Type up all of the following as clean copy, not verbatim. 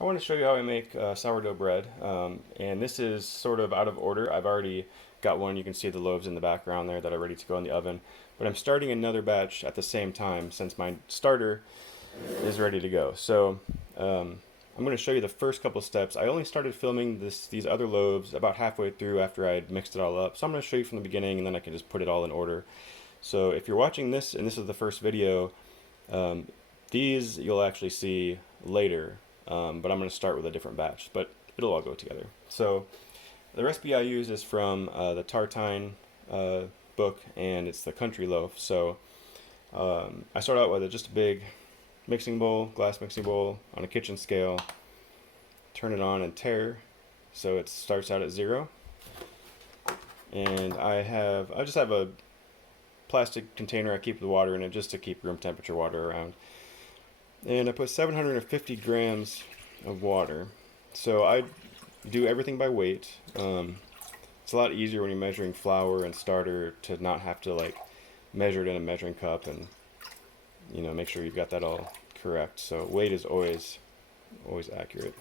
I want to show you how I make sourdough bread, and this is sort of out of order. I've already got one. You can see the loaves in the background there that are ready to go in the oven, but I'm starting another batch at the same time since my starter is ready to go. So I'm going to show you the first couple steps. I only started filming these other loaves about halfway through after I had mixed it all up, so I'm going to show you from the beginning and then I can just put it all in order. So if you're watching this and this is the first video, um, these you'll actually see later, but I'm going to start with a different batch, but it'll all go together. So the recipe I use is from the Tartine book, and it's the country loaf. So I start out with just a big mixing bowl, glass mixing bowl on a kitchen scale, turn it on and tare so it starts out at 0. And I just have a plastic container I keep the water in it just to keep room temperature water around. And I put 750 grams of water. So I do everything by weight. It's a lot easier when you're measuring flour and starter to not have to like measure it in a measuring cup and make sure you've got that all correct. So weight is always accurate.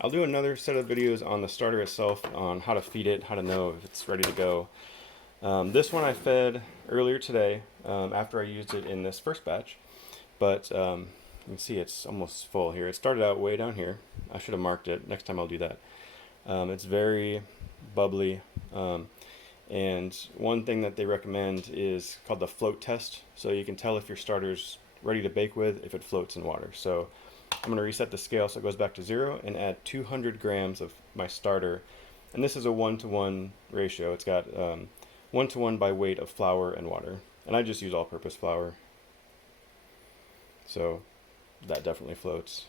I'll do another set of videos on the starter itself on how to feed it, how to know if it's ready to go. This one I fed earlier today after I used it in this first batch, but you can see it's almost full here. It started out way down here. I should have marked it. Next time I'll do that. It's very bubbly, and one thing that they recommend is called the float test, so you can tell if your starter's ready to bake with if it floats in water. So I'm going to reset the scale so it goes back to 0 and add 200 grams of my starter. And this is a 1-to-1 ratio. It's got 1-to-1 by weight of flour and water. And I just use all-purpose flour. So that definitely floats.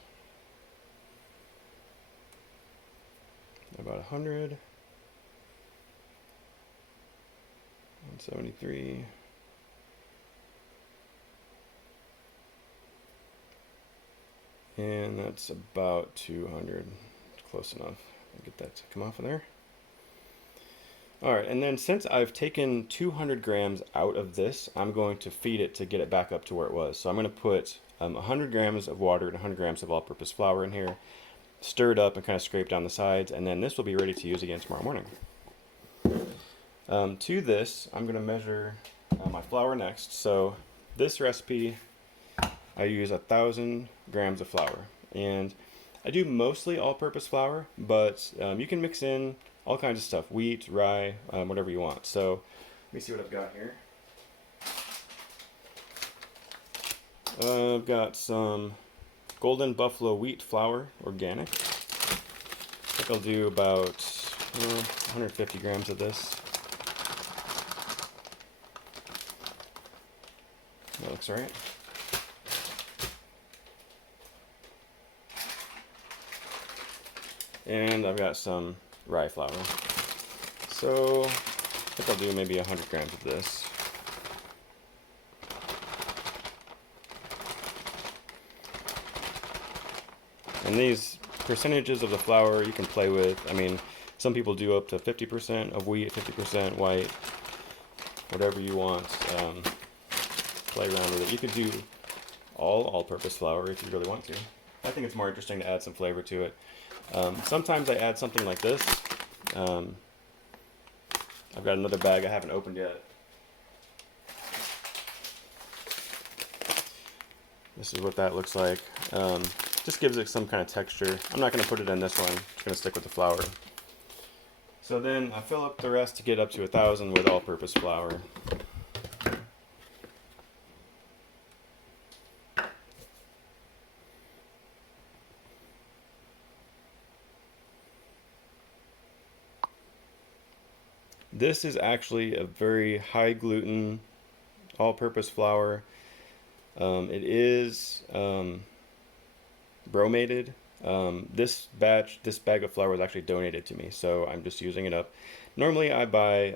About 100. 173. And that's about 200. Close enough. I'll get that to come off of there. Alright, and then since I've taken 200 grams out of this, I'm going to feed it to get it back up to where it was. So I'm going to put 100 grams of water and 100 grams of all-purpose flour in here, stir it up and kind of scrape down the sides, and then this will be ready to use again tomorrow morning. To this, I'm going to measure my flour next. So this recipe, I use 1,000 grams of flour, and I do mostly all-purpose flour, but you can mix in all kinds of stuff, wheat, rye, whatever you want. So let me see what I've got here. I've got some Golden Buffalo wheat flour, organic. I think I'll do about 150 grams of this. That looks right. And I've got some rye flour. So I think I'll do maybe 100 grams of this. And these percentages of the flour you can play with. I mean, some people do up to 50% of wheat, 50% white, whatever you want. Play around with it. You could do all-purpose flour if you really want to. I think it's more interesting to add some flavor to it. Sometimes I add something like this. I've got another bag I haven't opened yet. This is what that looks like. Just gives it some kind of texture. I'm not going to put it in this one. I'm just going to stick with the flour. So then I fill up the rest to get up to 1,000 with all-purpose flour. This is actually a very high gluten, all-purpose flour. It is bromated. This bag of flour was actually donated to me, so I'm just using it up. Normally I buy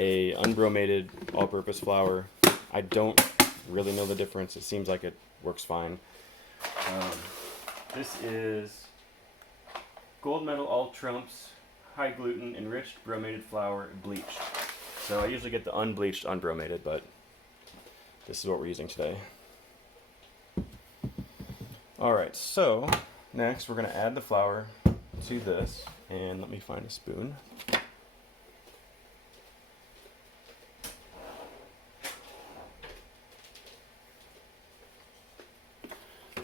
a unbromated all-purpose flour. I don't really know the difference. It seems like it works fine. This is Gold Medal All Trumps high gluten enriched bromated flour bleached. So I usually get the unbleached unbromated, but this is what we're using today. Alright, so next we're going to add the flour to this, and let me find a spoon.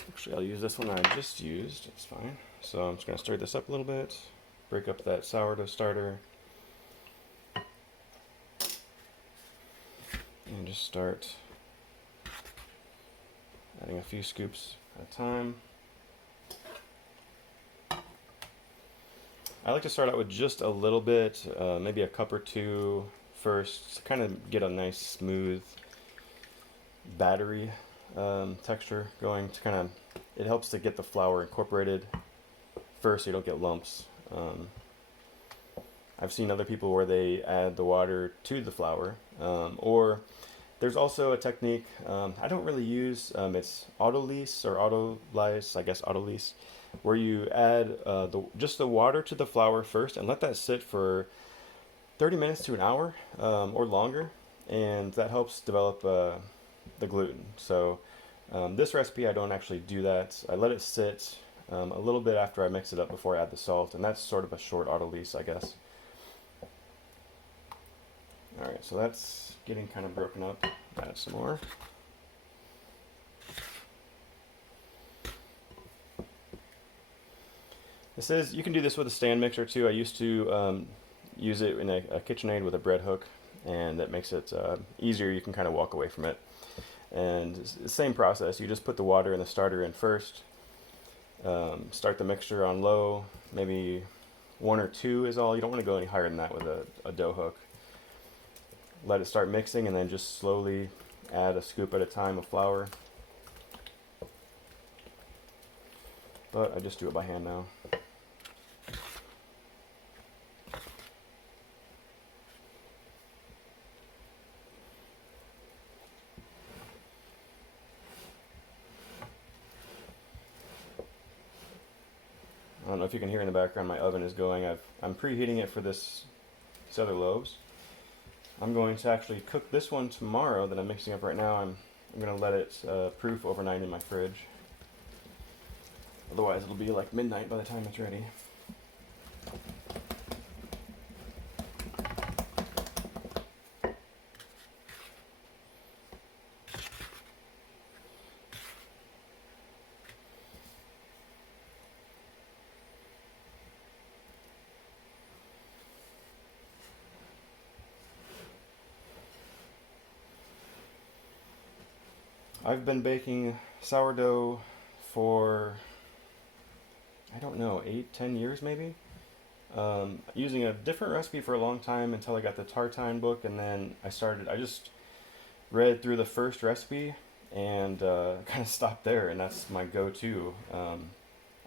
Actually, I'll use this one that I just used, it's fine. So I'm just going to stir this up a little bit, break up that sourdough starter, and just start adding a few scoops at a time. I like to start out with just a little bit, maybe a cup or two first, to kind of get a nice smooth battery texture going. To kind of, it helps to get the flour incorporated first so you don't get lumps. I've seen other people where they add the water to the flour, or there's also a technique I don't really use. It's autolyse or autolyse, I guess autolyse, where you add just the water to the flour first and let that sit for 30 minutes to an hour or longer, and that helps develop the gluten. So this recipe I don't actually do that. I let it sit a little bit after I mix it up before I add the salt, and that's sort of a short autolyse, I guess. Alright, so that's getting kind of broken up. Add some more. This is, you can do this with a stand mixer too. I used to use it in a KitchenAid with a bread hook, and that makes it easier. You can kind of walk away from it. And it's the same process. You just put the water and the starter in first. Start the mixture on low. Maybe 1 or 2 is all. You don't want to go any higher than that with a dough hook. Let it start mixing, and then just slowly add a scoop at a time of flour. But I just do it by hand now. I don't know if you can hear in the background, my oven is going. I'm preheating it for these other loaves. I'm going to actually cook this one tomorrow that I'm mixing up right now. I'm going to let it proof overnight in my fridge. Otherwise it'll be like midnight by the time it's ready. I've been baking sourdough for, I don't know, 8-10 years maybe. Using a different recipe for a long time until I got the tartine book, and then I just read through the first recipe and kind of stopped there, and that's my go-to. I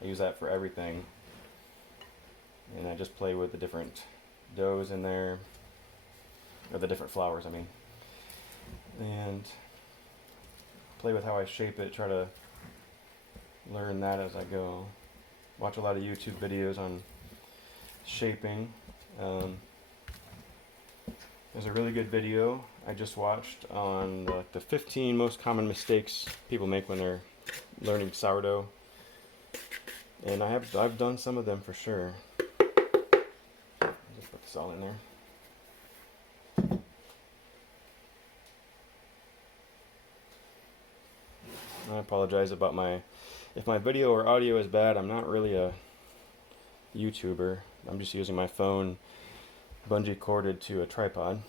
use that for everything, and I just play with the different doughs in there, or the different flours, I mean, and play with how I shape it, try to learn that as I go. Watch a lot of YouTube videos on shaping. There's a really good video I just watched on the 15 most common mistakes people make when they're learning sourdough, and I've done some of them for sure. Just put this all in there. I apologize about if my video or audio is bad. I'm not really a YouTuber. I'm just using my phone bungee corded to a tripod.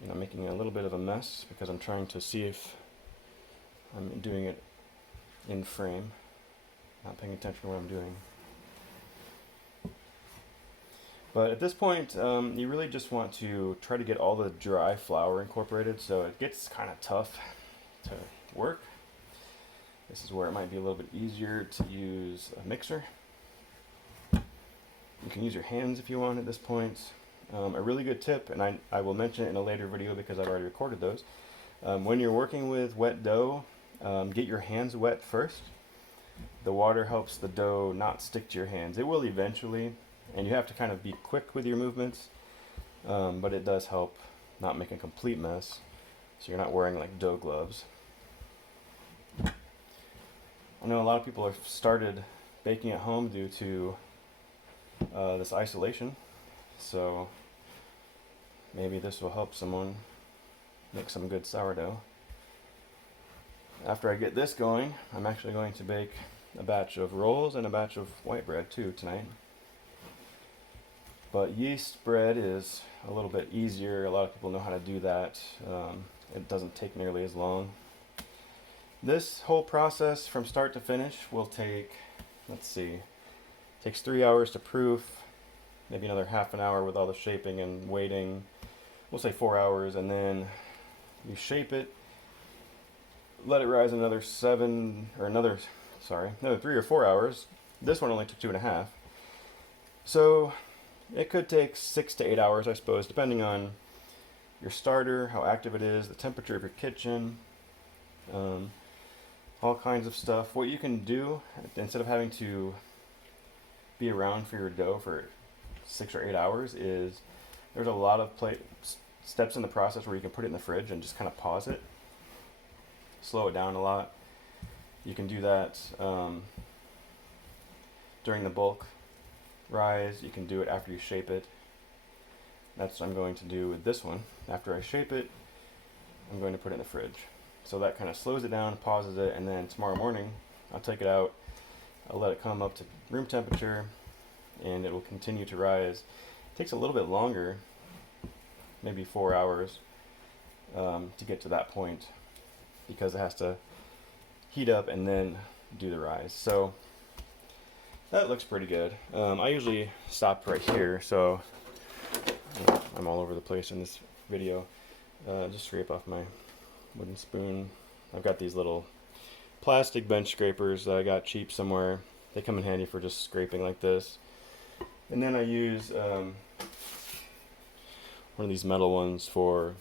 And I'm making a little bit of a mess because I'm trying to see if I'm doing it in frame, not paying attention to what I'm doing. But at this point, you really just want to try to get all the dry flour incorporated, so it gets kind of tough to work. This is where it might be a little bit easier to use a mixer. You can use your hands if you want at this point. A really good tip, and I will mention it in a later video because I've already recorded those. When you're working with wet dough, get your hands wet first. The water helps the dough not stick to your hands. It will eventually, and you have to kind of be quick with your movements, but it does help not make a complete mess, so you're not wearing like dough gloves. I know a lot of people have started baking at home due to this isolation, so maybe this will help someone make some good sourdough. After I get this going, I'm actually going to bake a batch of rolls and a batch of white bread too tonight. But yeast bread is a little bit easier. A lot of people know how to do that. It doesn't take nearly as long. This whole process from start to finish will take, let's see, takes 3 hours to proof, maybe another half an hour with all the shaping and waiting. We'll say 4 hours, and then you shape it, let it rise another 3 or 4 hours. This one only took 2.5. So it could take 6 to 8 hours, I suppose, depending on your starter, how active it is, the temperature of your kitchen, all kinds of stuff. What you can do, instead of having to be around for your dough for 6 or 8 hours, is there's a lot of steps in the process where you can put it in the fridge and just kind of pause it, slow it down a lot. You can do that during the bulk rise. You can do it after you shape it. That's what I'm going to do with this one. After I shape it, I'm going to put it in the fridge. So that kind of slows it down, pauses it, and then tomorrow morning I'll take it out, I'll let it come up to room temperature, and it will continue to rise. It takes a little bit longer, maybe 4 hours, to get to that point, because it has to heat up and then do the rise. So that looks pretty good. I usually stop right here, so I'm all over the place in this video. Just scrape off my wooden spoon. I've got these little plastic bench scrapers that I got cheap somewhere. They come in handy for just scraping like this. And then I use one of these metal ones for